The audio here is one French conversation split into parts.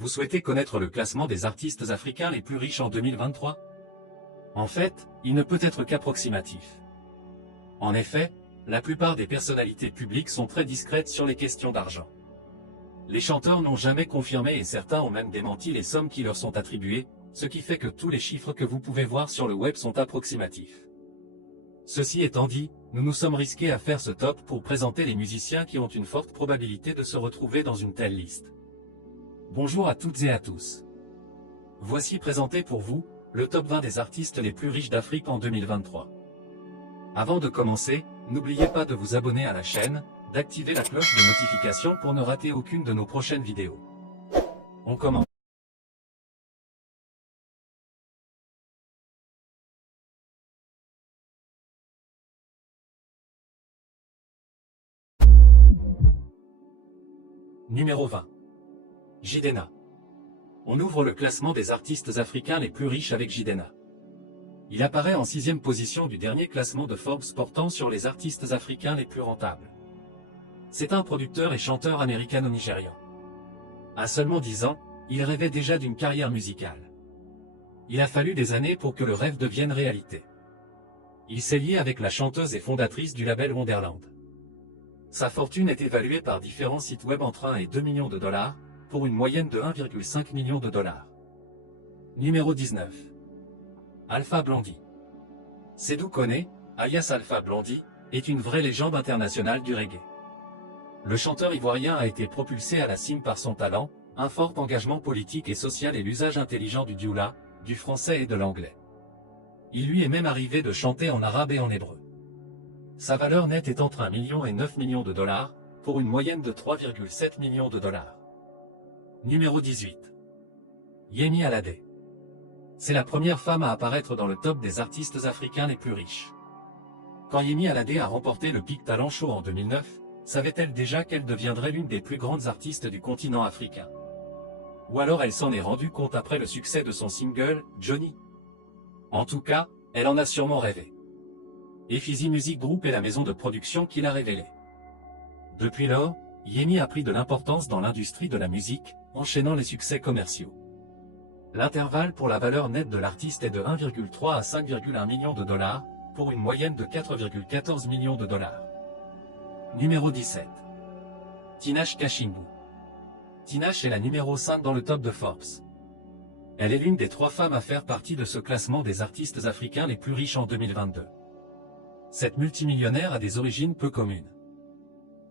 Vous souhaitez connaître le classement des artistes africains les plus riches en 2023? En fait, il ne peut être qu'approximatif. En effet, la plupart des personnalités publiques sont très discrètes sur les questions d'argent. Les chanteurs n'ont jamais confirmé et certains ont même démenti les sommes qui leur sont attribuées, ce qui fait que tous les chiffres que vous pouvez voir sur le web sont approximatifs. Ceci étant dit, nous nous sommes risqués à faire ce top pour présenter les musiciens qui ont une forte probabilité de se retrouver dans une telle liste. Bonjour à toutes et à tous. Voici présenté pour vous, le top 20 des artistes les plus riches d'Afrique en 2023. Avant de commencer, n'oubliez pas de vous abonner à la chaîne, d'activer la cloche de notification pour ne rater aucune de nos prochaines vidéos. On commence. Numéro 20. Jidenna. On ouvre le classement des artistes africains les plus riches avec Jidenna. Il apparaît en 6e position du dernier classement de Forbes portant sur les artistes africains les plus rentables. C'est un producteur et chanteur américano-nigérian. À seulement 10 ans, il rêvait déjà d'une carrière musicale. Il a fallu des années pour que le rêve devienne réalité. Il s'est lié avec la chanteuse et fondatrice du label Wonderland. Sa fortune est évaluée par différents sites web entre 1 et 2 millions de dollars, pour une moyenne de 1,5 million de dollars. Numéro 19. Alpha Blondy. Seydou Koné, alias Alpha Blondy, est une vraie légende internationale du reggae. Le chanteur ivoirien a été propulsé à la cime par son talent, un fort engagement politique et social et l'usage intelligent du dioula, du français et de l'anglais. Il lui est même arrivé de chanter en arabe et en hébreu. Sa valeur nette est entre 1 million et 9 millions de dollars, pour une moyenne de 3,7 millions de dollars. Numéro 18. Yemi Alade. C'est la première femme à apparaître dans le top des artistes africains les plus riches. Quand Yemi Alade a remporté le Peak Talent Show en 2009, savait-elle déjà qu'elle deviendrait l'une des plus grandes artistes du continent africain? Ou alors elle s'en est rendue compte après le succès de son single, Johnny? En tout cas, elle en a sûrement rêvé. Efizi Music Group est la maison de production qui l'a révélé. Depuis lors, Yemi a pris de l'importance dans l'industrie de la musique, enchaînant les succès commerciaux. L'intervalle pour la valeur nette de l'artiste est de 1,3 à 5,1 millions de dollars, pour une moyenne de 4,14 millions de dollars. Numéro 17. Tinashe Kashimbu. Tinashe est la numéro 5 dans le top de Forbes. Elle est l'une des 3 femmes à faire partie de ce classement des artistes africains les plus riches en 2022. Cette multimillionnaire a des origines peu communes.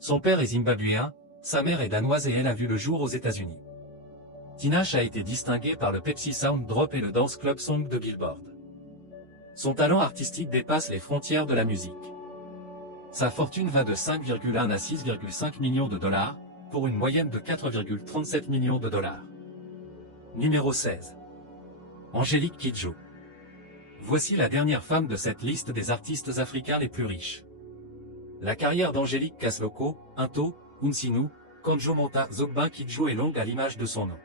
Son père est zimbabwéen, sa mère est danoise et elle a vu le jour aux États-Unis. Tinashe a été distinguée par le Pepsi Sound Drop et le Dance Club Song de Billboard. Son talent artistique dépasse les frontières de la musique. Sa fortune va de 5,1 à 6,5 millions de dollars, pour une moyenne de 4,37 millions de dollars. Numéro 16. Angélique Kidjo. Voici la dernière femme de cette liste des artistes africains les plus riches. La carrière d'Angélique Kasloko, Into, Unsinu, Kanjomota Zogba Kidjo est longue à l'image de son nom.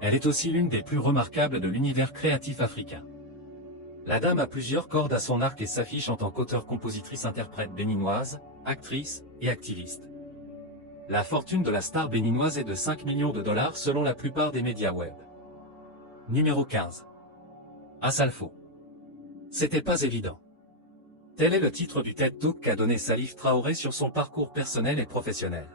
Elle est aussi l'une des plus remarquables de l'univers créatif africain. La dame a plusieurs cordes à son arc et s'affiche en tant qu'auteure-compositrice-interprète béninoise, actrice et activiste. La fortune de la star béninoise est de 5 millions de dollars selon la plupart des médias web. Numéro 15. Asalfo. C'était pas évident. Tel est le titre du TED Talk qu'a donné Salif Traoré sur son parcours personnel et professionnel.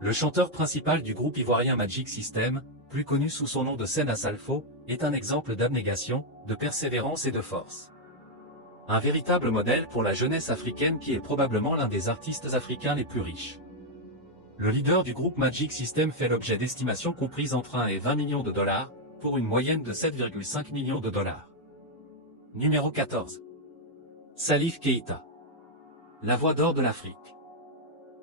Le chanteur principal du groupe ivoirien Magic System, plus connu sous son nom de scène Asalfo, est un exemple d'abnégation, de persévérance et de force. Un véritable modèle pour la jeunesse africaine qui est probablement l'un des artistes africains les plus riches. Le leader du groupe Magic System fait l'objet d'estimations comprises entre 1 et 20 millions de dollars, pour une moyenne de 7,5 millions de dollars. Numéro 14. Salif Keita. La voix d'or de l'Afrique.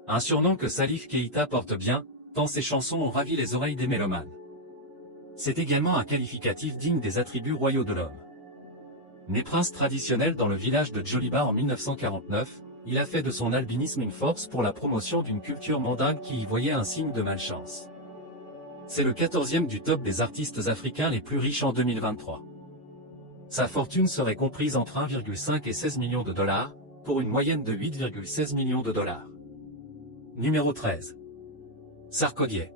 Un surnom que Salif Keita porte bien, tant ses chansons ont ravi les oreilles des mélomanes. C'est également un qualificatif digne des attributs royaux de l'homme. Né prince traditionnel dans le village de Djoliba en 1949, il a fait de son albinisme une force pour la promotion d'une culture mondaine qui y voyait un signe de malchance. C'est le 14e du top des artistes africains les plus riches en 2023. Sa fortune serait comprise entre 1,5 et 16 millions de dollars, pour une moyenne de 8,16 millions de dollars. Numéro 13. Sarkodie.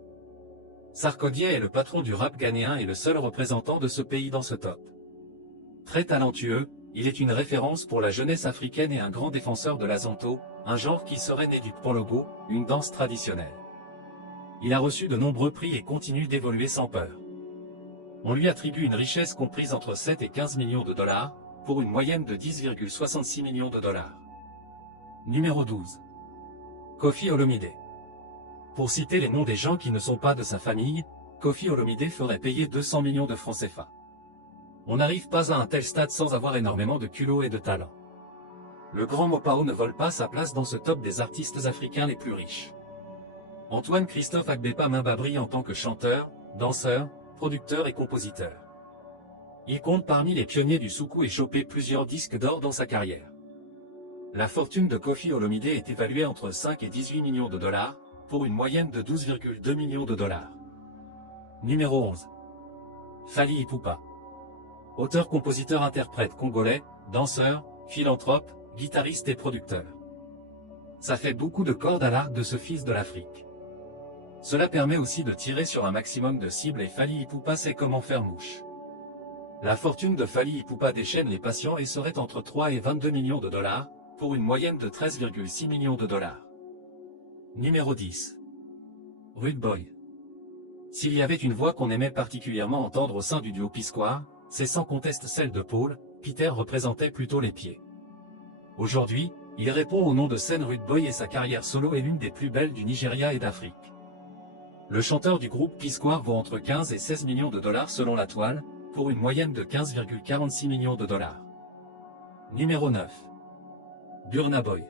Sarkodie est le patron du rap ghanéen et le seul représentant de ce pays dans ce top. Très talentueux, il est une référence pour la jeunesse africaine et un grand défenseur de l'azonto, un genre qui serait né du pologo, une danse traditionnelle. Il a reçu de nombreux prix et continue d'évoluer sans peur. On lui attribue une richesse comprise entre 7 et 15 millions de dollars, pour une moyenne de 10,66 millions de dollars. Numéro 12. Koffi Olomide. Pour citer les noms des gens qui ne sont pas de sa famille, Koffi Olomide ferait payer 200 millions de francs CFA. On n'arrive pas à un tel stade sans avoir énormément de culot et de talent. Le grand Mopao ne vole pas sa place dans ce top des artistes africains les plus riches. Antoine Christophe Agbepa Mimba brille en tant que chanteur, danseur, producteur et compositeur. Il compte parmi les pionniers du soukous et chopé plusieurs disques d'or dans sa carrière. La fortune de Koffi Olomide est évaluée entre 5 et 18 millions de dollars, pour une moyenne de 12,2 millions de dollars. Numéro 11. Fally Ipupa. Auteur-compositeur-interprète congolais, danseur, philanthrope, guitariste et producteur. Ça fait beaucoup de cordes à l'arc de ce fils de l'Afrique. Cela permet aussi de tirer sur un maximum de cibles et Fally Ipupa sait comment faire mouche. La fortune de Fally Ipupa déchaîne les passions et serait entre 3 et 22 millions de dollars, pour une moyenne de 13,6 millions de dollars. Numéro 10. Rude Boy. S'il y avait une voix qu'on aimait particulièrement entendre au sein du duo P-Square, c'est sans conteste celle de Paul. Peter représentait plutôt les pieds. Aujourd'hui, il répond au nom de scène Rude Boy et sa carrière solo est l'une des plus belles du Nigeria et d'Afrique. Le chanteur du groupe P-Square vaut entre 15 et 16 millions de dollars selon la toile, pour une moyenne de 15,46 millions de dollars. Numéro 9. Burna Boy.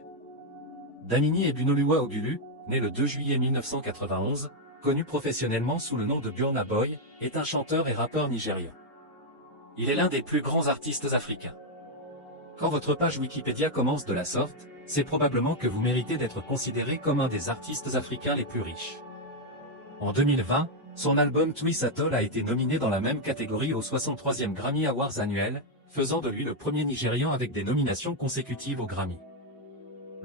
Damini Ebunoluwa Ogulu, né le 2 juillet 1991, connu professionnellement sous le nom de Burna Boy, est un chanteur et rappeur nigérian. Il est l'un des plus grands artistes africains. Quand votre page Wikipédia commence de la sorte, c'est probablement que vous méritez d'être considéré comme un des artistes africains les plus riches. En 2020, son album Twist Atoll a été nominé dans la même catégorie au 63e Grammy Awards annuel, faisant de lui le premier Nigérian avec des nominations consécutives au Grammy.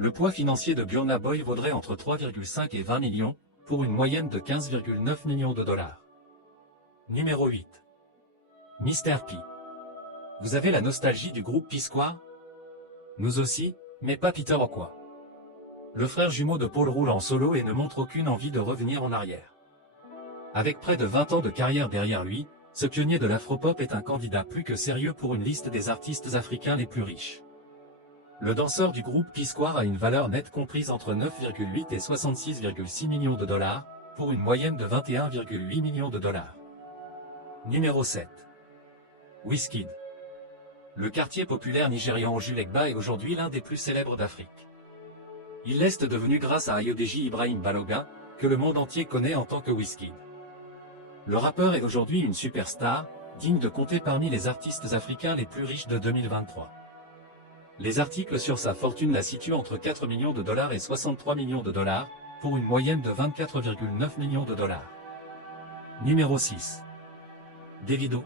Le poids financier de Burna Boy vaudrait entre 3,5 et 20 millions, pour une moyenne de 15,9 millions de dollars. Numéro 8. Mr. P. Vous avez la nostalgie du groupe P-Square? Nous aussi, mais pas Peter Okwa. Le frère jumeau de Paul roule en solo et ne montre aucune envie de revenir en arrière. Avec près de 20 ans de carrière derrière lui, ce pionnier de l'afropop est un candidat plus que sérieux pour une liste des artistes africains les plus riches. Le danseur du groupe P-Square a une valeur nette comprise entre 9,8 et 66,6 millions de dollars, pour une moyenne de 21,8 millions de dollars. Numéro 7. Wizkid. Le quartier populaire nigérian Ojulegba est aujourd'hui l'un des plus célèbres d'Afrique. Il l'est devenu grâce à Ayodeji Ibrahim Balogun, que le monde entier connaît en tant que Wizkid. Le rappeur est aujourd'hui une superstar, digne de compter parmi les artistes africains les plus riches de 2023. Les articles sur sa fortune la situent entre 4 millions de dollars et 63 millions de dollars, pour une moyenne de 24,9 millions de dollars. Numéro 6. Davido.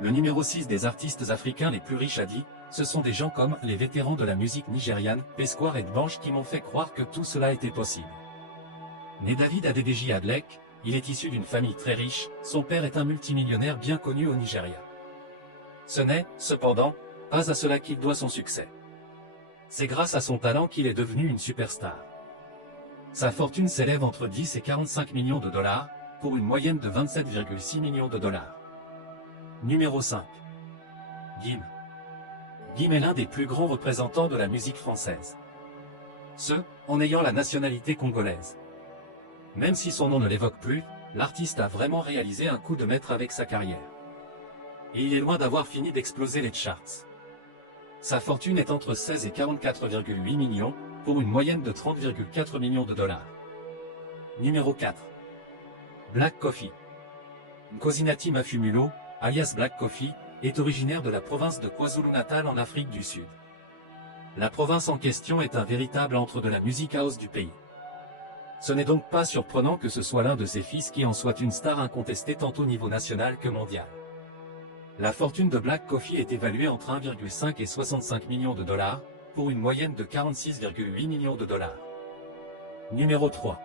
Le numéro 6 des artistes africains les plus riches a dit, ce sont des gens comme les vétérans de la musique nigériane, P-Square et Dbanj qui m'ont fait croire que tout cela était possible. Né David Adedeji Adlek, il est issu d'une famille très riche, son père est un multimillionnaire bien connu au Nigeria. Ce n'est, cependant, pas à cela qu'il doit son succès. C'est grâce à son talent qu'il est devenu une superstar. Sa fortune s'élève entre 10 et 45 millions de dollars, pour une moyenne de 27,6 millions de dollars. Numéro 5. Gims. Gims est l'un des plus grands représentants de la musique française. Ce, en ayant la nationalité congolaise. Même si son nom ne l'évoque plus, l'artiste a vraiment réalisé un coup de maître avec sa carrière. Et il est loin d'avoir fini d'exploser les charts. Sa fortune est entre 16 et 44,8 millions, pour une moyenne de 30,4 millions de dollars. Numéro 4. Black Coffee. Nkosinati Mafumulo, alias Black Coffee, est originaire de la province de KwaZulu-Natal en Afrique du Sud. La province en question est un véritable antre de la musique house du pays. Ce n'est donc pas surprenant que ce soit l'un de ses fils qui en soit une star incontestée tant au niveau national que mondial. La fortune de Black Coffee est évaluée entre 1,5 et 65 millions de dollars, pour une moyenne de 46,8 millions de dollars. Numéro 3.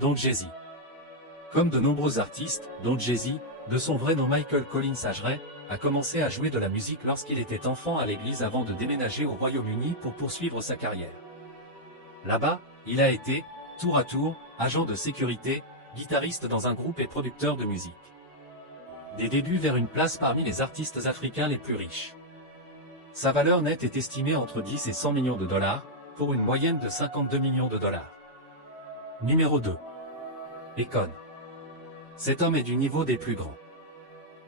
Don Jay-Z. Comme de nombreux artistes, dont Jay-Z, de son vrai nom Michael Collins Ajray, a commencé à jouer de la musique lorsqu'il était enfant à l'église avant de déménager au Royaume-Uni pour poursuivre sa carrière. Là-bas, il a été, tour à tour, agent de sécurité, guitariste dans un groupe et producteur de musique. Des débuts vers une place parmi les artistes africains les plus riches. Sa valeur nette est estimée entre 10 et 100 millions de dollars, pour une moyenne de 52 millions de dollars. Numéro 2. Akon. Cet homme est du niveau des plus grands.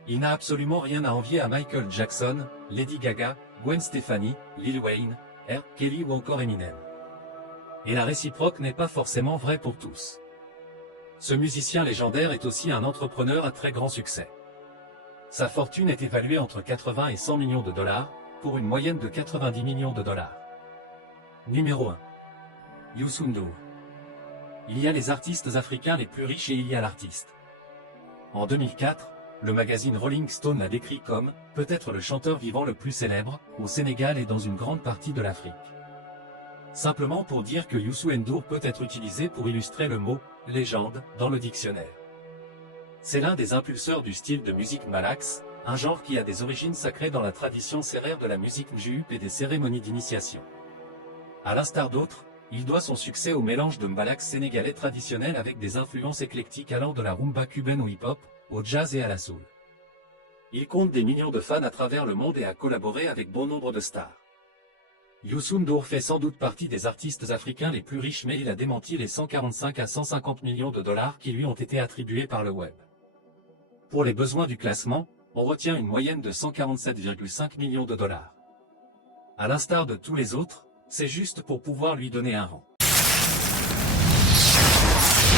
Il n'a absolument rien à envier à Michael Jackson, Lady Gaga, Gwen Stefani, Lil Wayne, R. Kelly ou encore Eminem. Et la réciproque n'est pas forcément vraie pour tous. Ce musicien légendaire est aussi un entrepreneur à très grand succès. Sa fortune est évaluée entre 80 et 100 millions de dollars, pour une moyenne de 90 millions de dollars. Numéro 1. Youssou N'Dour. Il y a les artistes africains les plus riches et il y a l'artiste. En 2004, le magazine Rolling Stone l'a décrit comme « peut-être le chanteur vivant le plus célèbre, au Sénégal et dans une grande partie de l'Afrique ». Simplement pour dire que Youssou N'Dour peut être utilisé pour illustrer le mot « légende » dans le dictionnaire. C'est l'un des impulseurs du style de musique Malax, un genre qui a des origines sacrées dans la tradition sérère de la musique Njuup et des cérémonies d'initiation. À l'instar d'autres, il doit son succès au mélange de mbalax sénégalais traditionnel avec des influences éclectiques allant de la rumba cubaine au hip-hop, au jazz et à la soul. Il compte des millions de fans à travers le monde et a collaboré avec bon nombre de stars. Youssou N'Dour fait sans doute partie des artistes africains les plus riches, mais il a démenti les 145 à 150 millions de dollars qui lui ont été attribués par le web. Pour les besoins du classement, on retient une moyenne de 147,5 millions de dollars. À l'instar de tous les autres, c'est juste pour pouvoir lui donner un rang.